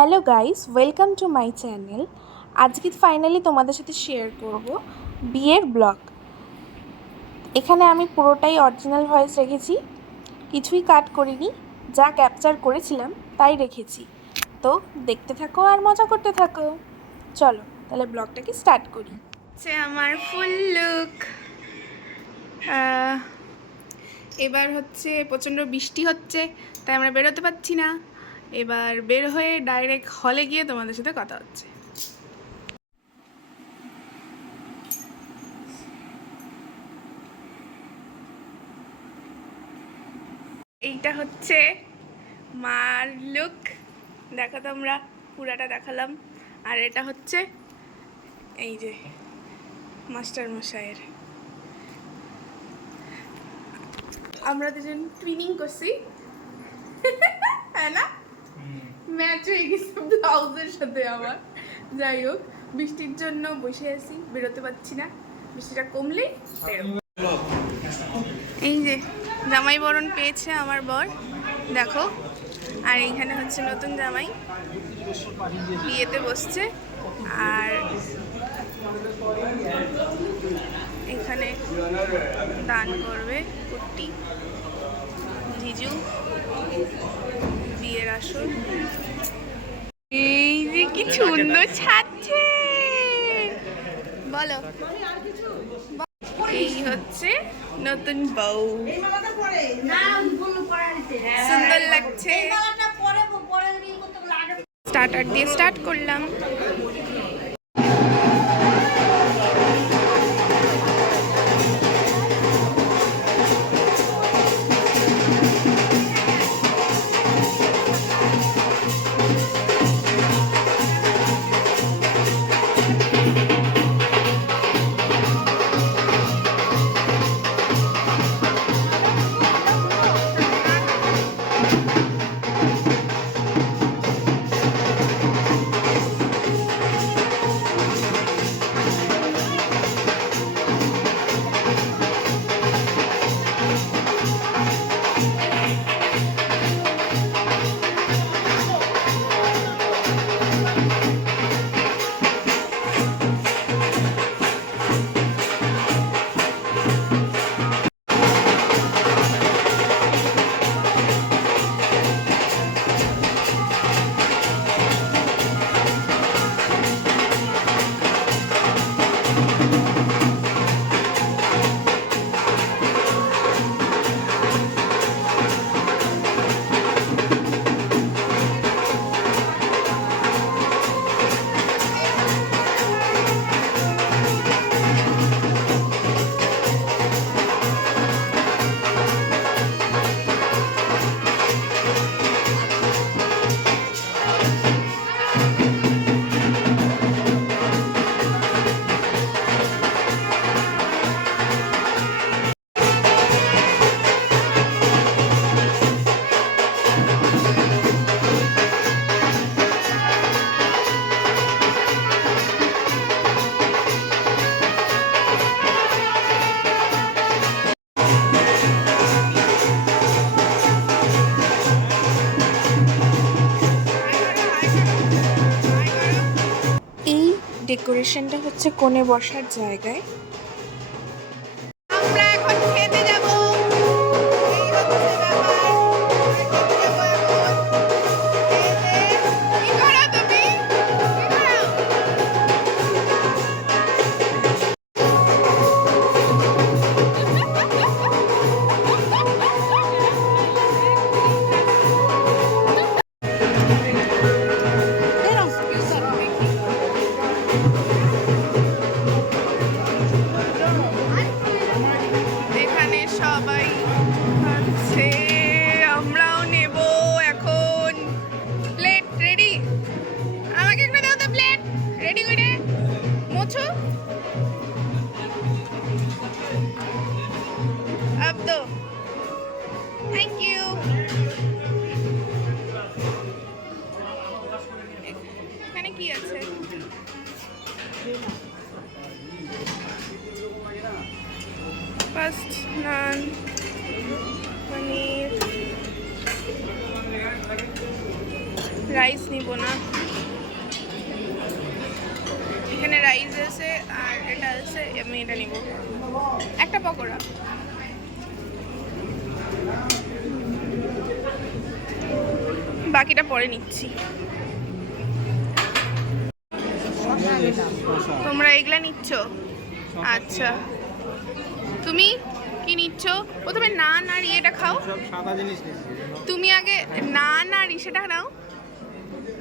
Hello guys, welcome to my channel. আজকে finally তোমাদের সাথে শেয়ার করব বিয়ের ব্লগ। এখানে আমি পুরোটাই অরিজিনাল ভয়েস রেখেছি, কিছুই কাট করিনি, যা ক্যাপচার করেছিলাম তাই রেখেছি। তো দেখতে থাকো আর মজা করতে থাকো। চলো তাহলে ব্লগটাকে স্টার্ট করি। আমার ফুল লুক। এবার হচ্ছে প্রচণ্ড বৃষ্টি হচ্ছে, তাই আমরা বেরোতে পারছি না। এবার বের হয়ে ডাইরেক্ট হলে গিয়ে তোমাদের সাথে কথা হচ্ছে। এইটা হচ্ছে মার লুক, দেখো তোমরা, পুরাটা দেখালাম। আর এটা হচ্ছে এই যে মাস্টার মশাইয়ের। আমরা দুজন টুইনিং করছি, হ্যাঁ না? ম্যাচ হয়ে গেছে ব্লাউজের সাথে আমার। যাই হোক, বৃষ্টির জন্য বসে আছি, বেরোতে পারছি না। বৃষ্টিটা কমলেই বেরোবো। এই যে জামাই বরণ পেয়েছে আমার বর, দেখো। আর এইখানে হচ্ছে নতুন জামাই বিয়েতে বসছে। আর এখানে দান করবে কুট্টি, জিজু, বিয়ের আসর। এই যে কি সুন্দর ছাড়ছে, বলো। এই হচ্ছে নতুন বউ, সুন্দর লাগছে। স্টার্টার দিয়ে স্টার্ট করলাম। ডেকোরেশনটা হচ্ছে কোণে বসার জায়গায়। আমরা এখন খেতে যাব। এই হচ্ছে ব্যাপার, খেতে যাব এখন। কি করো তুমি? এখানে সবাই আছে, আমরাও নেব এখন। প্লেট রেডি, আমাকে একটু দাও তো প্লেট, রেডি করে মোছো। আব দো, থ্যাংক ইউ। এখানে কি আছে? ফার্স্ট নান, পনির, রাইস নিব না, এখানে রাইস আছে আর এটা আছে, আমি এটা নিব একটা পকোড়া। বাকিটা পরে নিচ্ছি। তোমরা এগুলা নিচ্ছ? আচ্ছা, তুমি কি নিচ্ছ? প্রথমে নান আর ইয়েটা খাও। তুমি আগে নান আর ইসেটা নাও,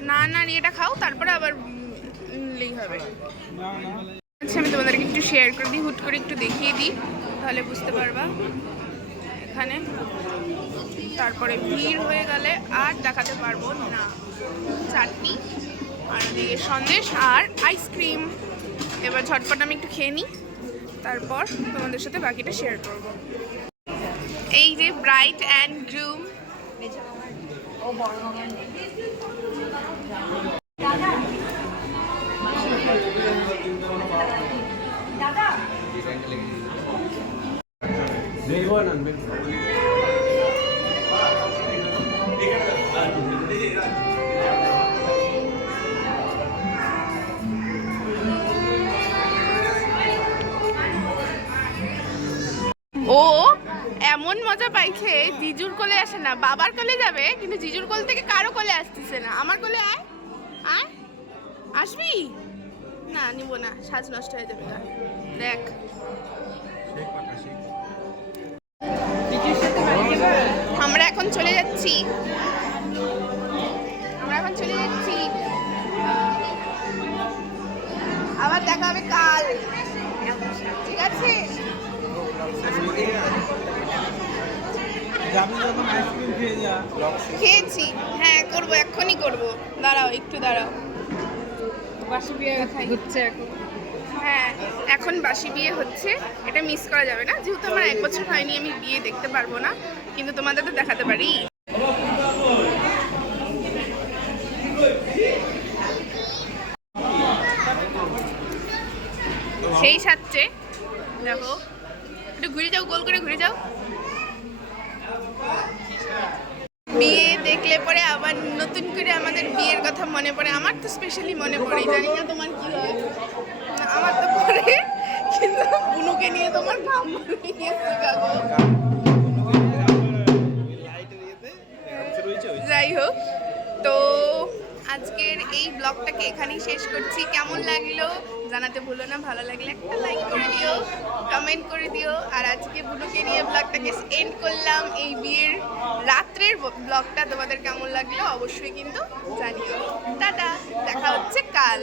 নান আর ইয়েটা খাও, তারপরে আবার নিলেই হবে। আচ্ছা, আমি তোমাদেরকে একটু শেয়ার করে দিই, হুট করে একটু দেখিয়ে দিই, তাহলে বুঝতে পারবা। এখানে তারপরে ভিড় হয়ে গেলে আর দেখাতে পারবো না। চাটনি আর দিয়ে সন্দেশ আর আইসক্রিম। এবার ঝটপট আমি একটু খেয়ে নিই, তারপর তোমাদের সাথে বাকিটা শেয়ার করব। এই যে ব্রাইড অ্যান্ড গ্রুম। ও এমন মজা পাইছে, জিজুর কোলে আসে না, বাবার কোলে যাবে, কিন্তু জিজুর কোল থেকে কারো কোলে আসতেছে না। আমার কোলে আয়, আয়, আসবি না? নিব না, সাজ নষ্ট হয়ে যাবে। না দেখ, আমরা এখন চলে যাচ্ছি, আবার দেখা হবে কাল, ঠিক আছে? খেয়েছি, হ্যাঁ করবো, এক্ষুনি করবো, দাঁড়াও একটু দাঁড়াও। বাসি বিয়ে হচ্ছে এখন, হ্যাঁ এখন বাসি বিয়ে হচ্ছে, এটা মিস করা যাবে না। যেহেতু আমার 1 বছর হয়নি, আমি বিয়ে দেখতে পারবো না, কিন্তু তোমাদের তো দেখাতে পারি। সেই সাথে দেখো, একটু ঘুরে যাও, গোল করে ঘুরে যাও। বিয়ে দেখলে পরে আবার নতুন করে আমাদের বিয়ের কথা মনে পড়ে। আমার তো স্পেশালি মনে পড়ে, জানি না তোমার কি হয়, আমার তো পড়ে, কিন্তু বুনুকে নিয়ে তোমার ঘাম বেরিয়ে গেছে গো। যাই হোক, তো আজকের এই ব্লগটাকে এখানেই শেষ করছি। কেমন লাগলো জানাতে ভুলো না, ভালো লাগলে একটা লাইক করে দিও, কমেন্ট করে দিও। আর আজকে বুনুকে নিয়ে ব্লগটাকে এন্ড করলাম। এই বিয়ের রাত্রের ব্লগটা তোমাদের কেমন লাগলো অবশ্যই কিন্তু জানিও। টাটা, দেখা হচ্ছে কাল।